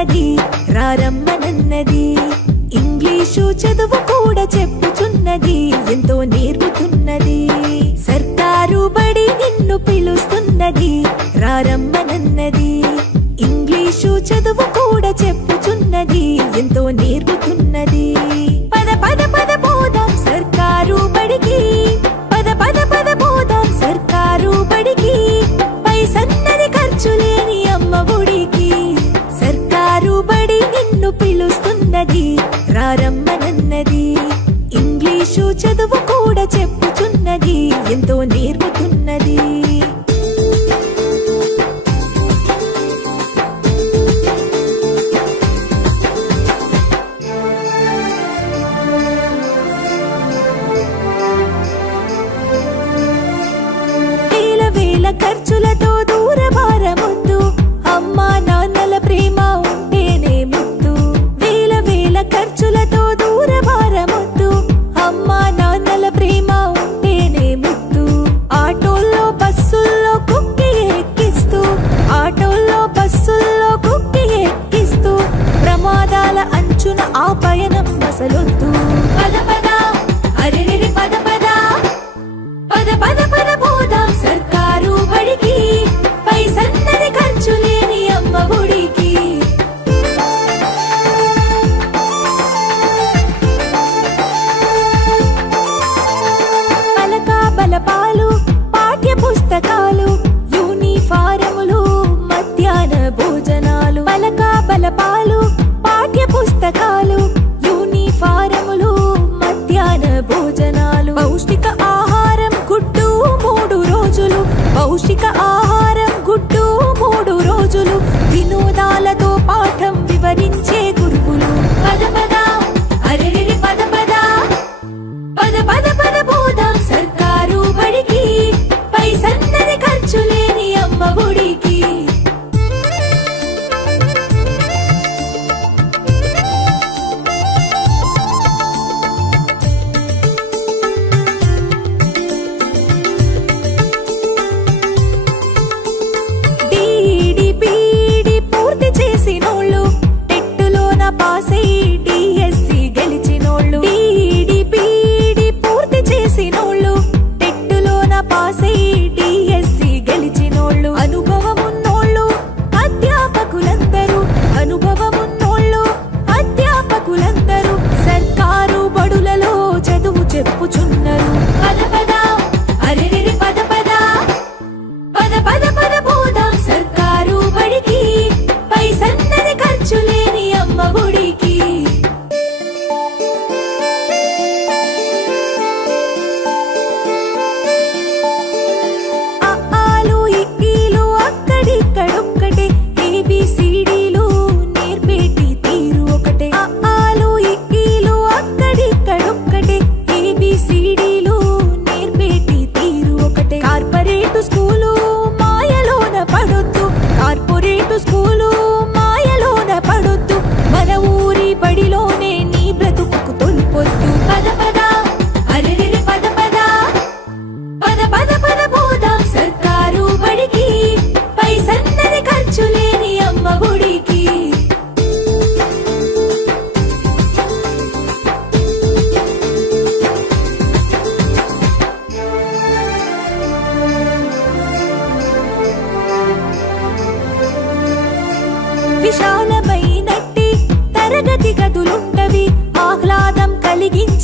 నన్నది రారమ్మ నన్నది. English చదువు కూడా చెప్పుచున్నది ఎంతో నేర్పుతున్నది. సర్దారు బడి నిన్ను పిలుస్తున్నది రారమ్మనన్నది ఇంగ్లీషు చదువు కూడా చెప్పుచున్నది ఎంతో నేర్పుతున్నది. ఉన్నది రారమ్మనన్నది ఇంగ్లీషు చదువు కూడా చెప్పుచున్నది ఎంతో నేర్పుతున్నది. ఖర్చులతో రోజున ఆ పయనం అసలొద్దు. విశాలమైనట్టి తరగతి గదులుంటవి ఆహ్లాదం కలిగించి